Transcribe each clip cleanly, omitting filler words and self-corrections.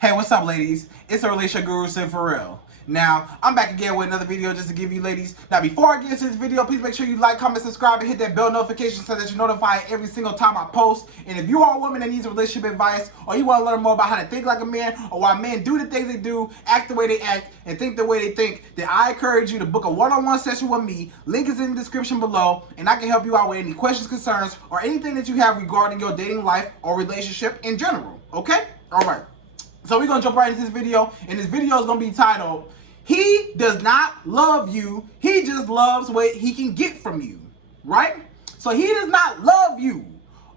Hey, what's up, ladies? It's a relationship guru, Sydd Ferrell. Now, I'm back again with another video just to give you ladies. Now, before I get into this video, please make sure you like, comment, subscribe, and hit that bell notification so that you're notified every single time I post. And if you are a woman that needs relationship advice, or you want to learn more about how to think like a man, or why men do the things they do, act the way they act, and think the way they think, then I encourage you to book a one-on-one session with me. Link is in the description below, and I can help you out with any questions, concerns, or anything that you have regarding your dating life or relationship in general. Okay? All right. So we're going to jump right into this video, and this video is going to be titled, He Does Not Love You, He Just Loves What He Can Get From You, right? So he does not love you.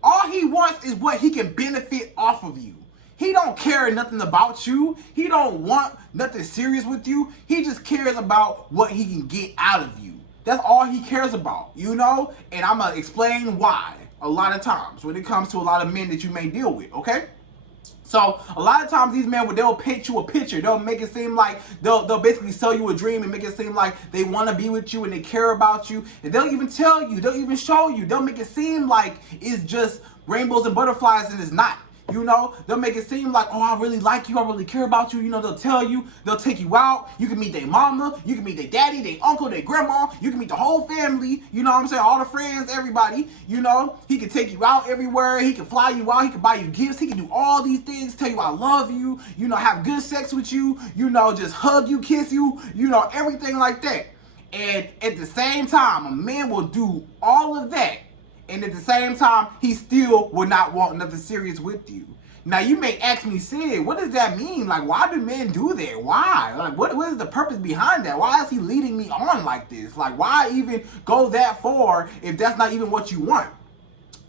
All he wants is what he can benefit off of you. He don't care nothing about you. He don't want nothing serious with you. He just cares about what he can get out of you. That's all he cares about, you know? And I'm going to explain why a lot of times when it comes to a lot of men that you may deal with, okay? So a lot of times these men, they'll paint you a picture. They'll make it seem like they'll basically sell you a dream and make it seem like they want to be with you and they care about you. And they'll even tell you, they'll even show you, they'll make it seem like it's just rainbows and butterflies, and it's not. You know, they'll make it seem like, oh, I really like you, I really care about you. You know, they'll tell you, they'll take you out. You can meet their mama, you can meet their daddy, their uncle, their grandma. You can meet the whole family. You know what I'm saying? All the friends, everybody. You know, he can take you out everywhere. He can fly you out. He can buy you gifts. He can do all these things, tell you I love you. You know, have good sex with you. You know, just hug you, kiss you. You know, everything like that. And at the same time, a man will do all of that. And at the same time, he still will not want nothing serious with you. Now, you may ask me, Sid, what does that mean? Like, why do men do that? Why? Like, what is the purpose behind that? Why is he leading me on like this? Like, why even go that far if that's not even what you want?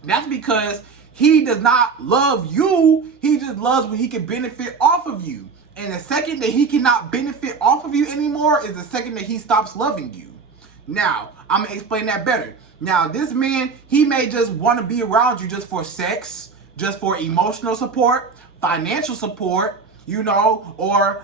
That's because he does not love you. He just loves what he can benefit off of you. And the second that he cannot benefit off of you anymore is the second that he stops loving you. Now, I'm going to explain that better. Now, this man, he may just want to be around you just for sex, just for emotional support, financial support, you know, or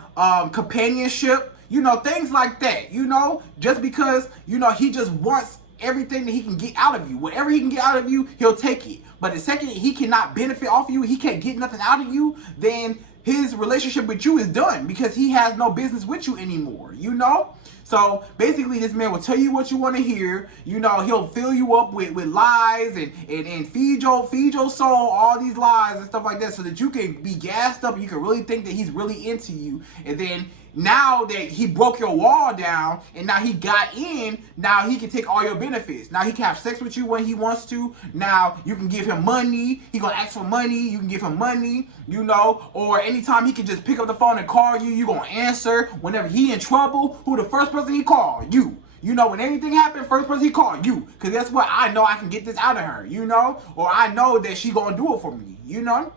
companionship, you know, things like that, you know, just because, you know, he just wants everything that he can get out of you. Whatever he can get out of you, he'll take it. But the second he cannot benefit off of you, he can't get nothing out of you, then his relationship with you is done because he has no business with you anymore, you know? So basically this man will tell you what you want to hear. You know, he'll fill you up with lies and feed your soul all these lies and stuff like that so that you can be gassed up and you can really think that he's really into you. And then now that he broke your wall down and now he got in, now he can take all your benefits. Now he can have sex with you when he wants to. Now you can give him money. He gonna ask for money. You can give him money, you know, or anytime he can just pick up the phone and call you, you gonna answer. Whenever he in trouble, who the first person he call? You. You know, when anything happens, first person he call you. Because that's what I know I can get this out of her, you know? Or I know that she gonna do it for me, you know?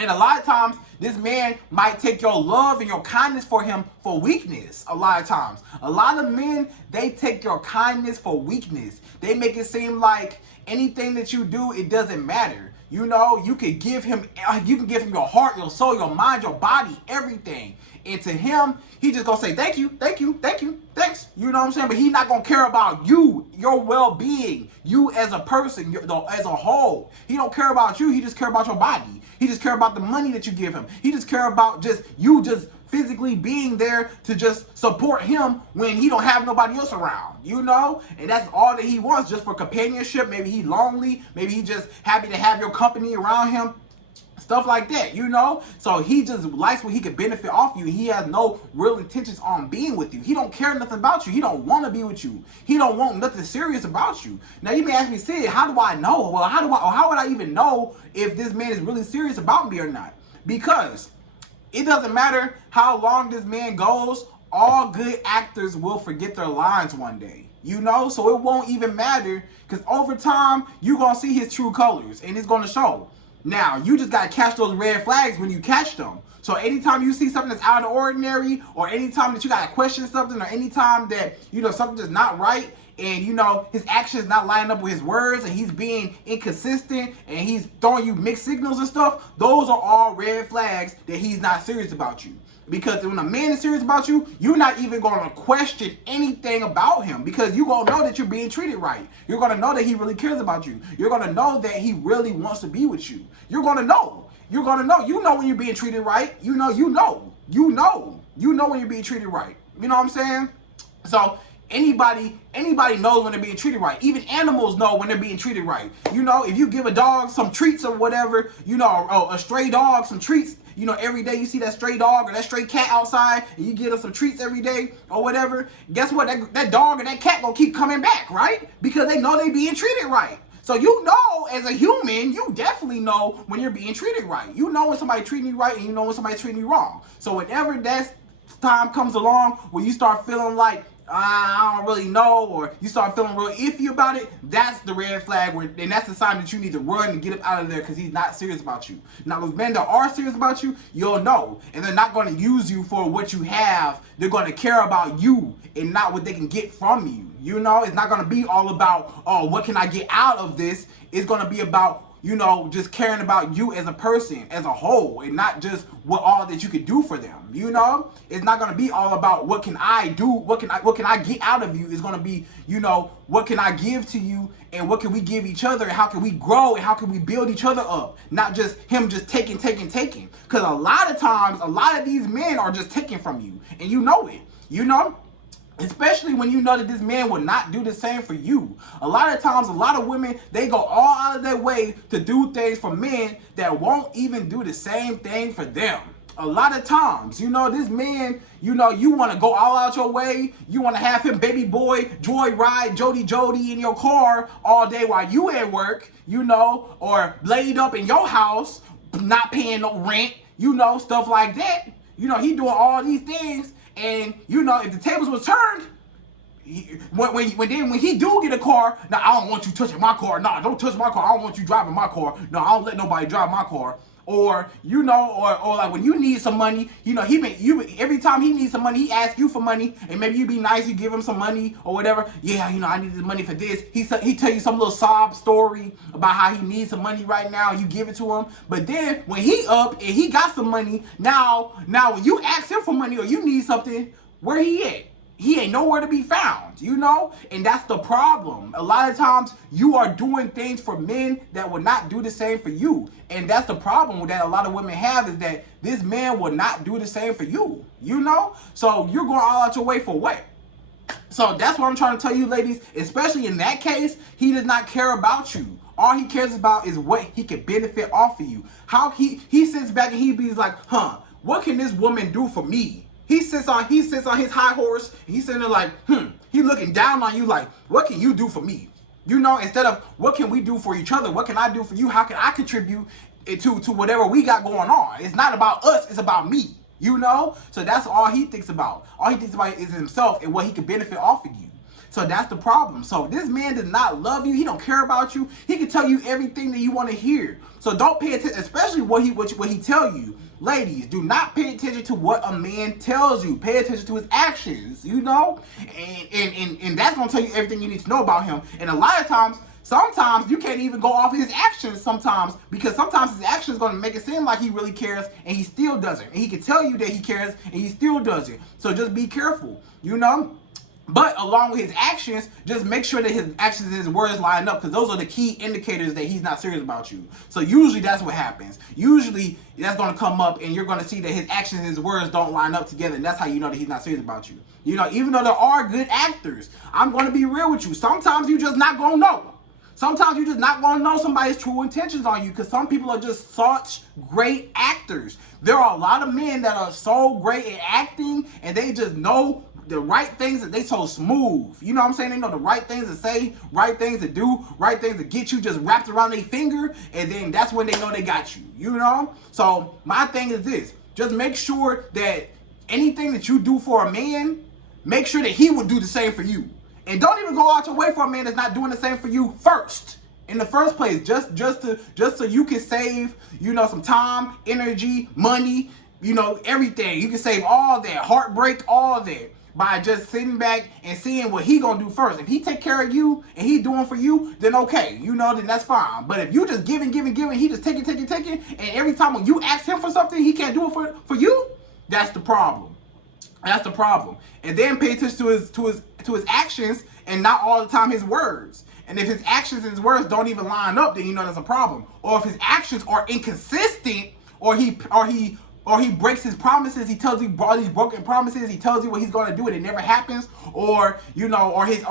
And a lot of times, this man might take your love and your kindness for him for weakness. A lot of times. A lot of men, they take your kindness for weakness. They make it seem like anything that you do, it doesn't matter. You know, you can give him your heart, your soul, your mind, your body, everything. And to him, he just gonna say, thank you, thank you, thank you, thanks. You know what I'm saying? But he's not gonna care about you, your well-being, you as a person, as a whole. He don't care about you, he just care about your body. He just care about the money that you give him. He just care about just you just physically being there to just support him when he don't have nobody else around, you know? And that's all that he wants, just for companionship. Maybe he lonely, maybe he just happy to have your company around him. Stuff like that, you know? So he just likes what he can benefit off you. He has no real intentions on being with you. He don't care nothing about you. He don't want to be with you. He don't want nothing serious about you. Now you may ask me, Sid, how do I know? Well, how would I even know if this man is really serious about me or not? Because it doesn't matter how long this man goes, all good actors will forget their lines one day. You know, so it won't even matter because over time, you're going to see his true colors and it's going to show. Now, you just got to catch those red flags when you catch them. So anytime you see something that's out of the ordinary, or anytime that you got to question something, or anytime that, you know, something is not right, and, you know, his actions not lining up with his words, and he's being inconsistent, and he's throwing you mixed signals and stuff, those are all red flags that he's not serious about you. Because when a man is serious about you, you're not even going to question anything about him because you're going to know that you're being treated right. You're going to know that he really cares about you. You're going to know that he really wants to be with you. You're going to know. you're gonna know. You know when you're being treated right. You know when you're being treated right. You know what I'm saying? So anybody knows when they're being treated right. Even animals know when they're being treated right. You know, if you give a dog some treats or whatever, you know, a stray dog some treats, you know, every day you see that stray dog or that stray cat outside and you give them some treats every day or whatever, guess what? That dog or that cat gonna keep coming back, right? Because they know they being treated right. So you know, as a human, you definitely know when you're being treated right. You know when somebody's treating you right and you know when somebody's treating you wrong. So whenever that time comes along where you start feeling like, I don't really know, or you start feeling real iffy about it, that's the red flag, and that's the sign that you need to run and get him out of there because he's not serious about you. Now, those men that are serious about you, you'll know, and they're not going to use you for what you have. They're going to care about you and not what they can get from you. You know, it's not going to be all about, oh, what can I get out of this? It's going to be about, you know, just caring about you as a person, as a whole, and not just what all that you could do for them. You know, it's not going to be all about what can I do, what can I get out of you. It's going to be, you know, what can I give to you, and what can we give each other, and how can we grow, and how can we build each other up. Not just him just taking. Because a lot of times, a lot of these men are just taking from you, and you know it. You know. Especially when you know that this man will not do the same for you. A lot of times, a lot of women, they go all out of their way to do things for men that won't even do the same thing for them. A lot of times, you know, this man, you know, you want to go all out your way. You want to have him baby boy, joy ride, Jody in your car all day while you at work, you know, or laid up in your house, not paying no rent, you know, stuff like that. You know, he doing all these things. And, you know, if the tables was turned, when he do get a car, now I don't want you touching my car. Nah, don't touch my car. I don't want you driving my car. No, I don't let nobody drive my car. Or, you know, or like when you need some money, you know, every time he needs some money, he asks you for money, and maybe you be nice, you give him some money or whatever. Yeah, you know, I need the money for this. He tell you some little sob story about how he needs some money right now. You give it to him, but then when he up and he got some money, now when you ask him for money or you need something, where he at? He ain't nowhere to be found, you know? And that's the problem. A lot of times you are doing things for men that will not do the same for you. And that's the problem that a lot of women have, is that this man will not do the same for you, you know? So you're going all out your way for what? So that's what I'm trying to tell you, ladies, especially in that case, he does not care about you. All he cares about is what he can benefit off of you. How he sits back and he be like, what can this woman do for me? He sits on his high horse, and he's sitting there like, he looking down on you like, what can you do for me? You know, instead of what can we do for each other? What can I do for you? How can I contribute to whatever we got going on? It's not about us, it's about me, you know? So that's all he thinks about. All he thinks about is himself and what he can benefit off of you. So that's the problem. So this man does not love you. He don't care about you. He can tell you everything that you want to hear. So don't pay attention, especially what he tell you. Ladies, do not pay attention to what a man tells you. Pay attention to his actions, you know? And that's going to tell you everything you need to know about him. And a lot of times, sometimes you can't even go off of his actions sometimes, because sometimes his actions is going to make it seem like he really cares and he still doesn't. And he can tell you that he cares and he still doesn't. So just be careful, you know? But along with his actions, just make sure that his actions and his words line up, because those are the key indicators that he's not serious about you. So usually that's what happens. Usually that's going to come up and you're going to see that his actions and his words don't line up together, and that's how you know that he's not serious about you. You know, even though there are good actors, I'm going to be real with you. Sometimes you just not going to know. Sometimes you're just not going to know somebody's true intentions on you, because some people are just such great actors. There are a lot of men that are so great at acting, and they just know the right things, that they so smooth. You know what I'm saying? They know the right things to say, right things to do, right things to get you just wrapped around their finger, and then that's when they know they got you. You know? So my thing is this. Just make sure that anything that you do for a man, make sure that he would do the same for you. And don't even go out your way for a man that's not doing the same for you first. In the first place, just so you can save, you know, some time, energy, money, you know, everything. You can save all that, heartbreak, all that, by just sitting back and seeing what he gonna do first. If he take care of you and he doing for you, then okay, you know, then that's fine. But if you just giving, he just taking, and every time when you ask him for something, he can't do it for you, that's the problem. That's the problem. And then pay attention to his actions, and not all the time his words. And if his actions and his words don't even line up, then you know there's a problem. Or if his actions are inconsistent, or he breaks his promises. He tells you all these broken promises. He tells you what he's going to do and it never happens. Or, you know, or his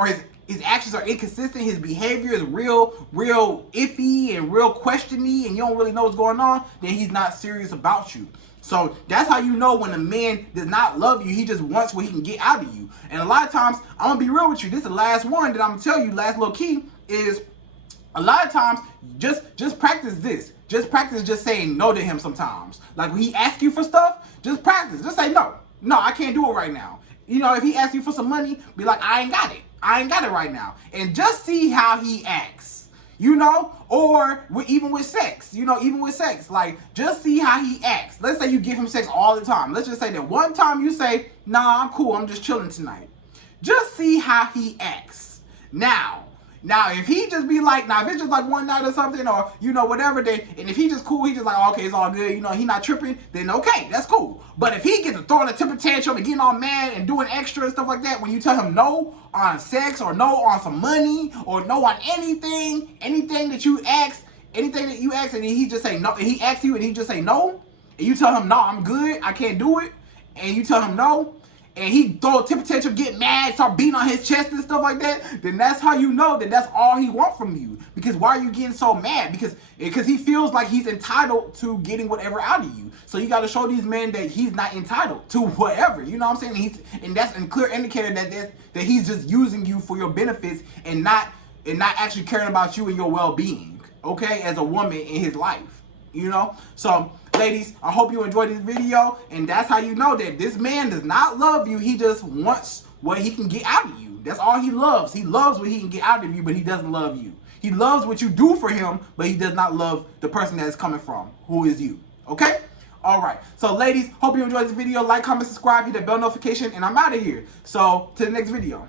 actions are inconsistent. His behavior is real iffy and real questiony, and you don't really know what's going on. Then he's not serious about you. So that's how you know when a man does not love you. He just wants what he can get out of you. And a lot of times, I'm gonna be real with you. This is the last one that I'm gonna tell you. Last little key is, a lot of times, just practice this. Just practice just saying no to him sometimes. Like when he asks you for stuff, just practice. Just say no. No, I can't do it right now. You know, if he asks you for some money, be like, I ain't got it. I ain't got it right now. And just see how he acts. You know? Or even with sex. You know, even with sex. Like, just see how he acts. Let's say you give him sex all the time. Let's just say that one time you say, nah, I'm cool. I'm just chilling tonight. Just see how he acts. Now, if he just be like, if it's just like one night or something, or, you know, whatever, then, and if he just cool, he just like, oh, okay, it's all good, you know, he not tripping, then okay, that's cool. But if he gets to throwing a temper tantrum and getting all mad and doing extra and stuff like that, when you tell him no on sex, or no on some money, or no on anything that you ask, and he just say no, and he asks you and he just say no, and you tell him, no, I'm good, I can't do it, and you tell him no, and he throw a temper tantrum, get mad, start beating on his chest and stuff like that, then that's how you know that that's all he wants from you. Because why are you getting so mad? Because he feels like he's entitled to getting whatever out of you. So you got to show these men that he's not entitled to whatever. You know what I'm saying? And that's a clear indicator that he's just using you for your benefits and not actually caring about you and your well-being. Okay, as a woman in his life. You know, so ladies, I hope you enjoyed this video, and that's how you know that this man does not love you. He just wants what he can get out of you. That's all he loves. He loves what he can get out of you, but he doesn't love you. He loves what you do for him, but he does not love the person that it's coming from, who is you. Okay? All right. So ladies, hope you enjoyed this video. Like, comment, subscribe, hit that bell notification, and I'm out of here. So to the next video.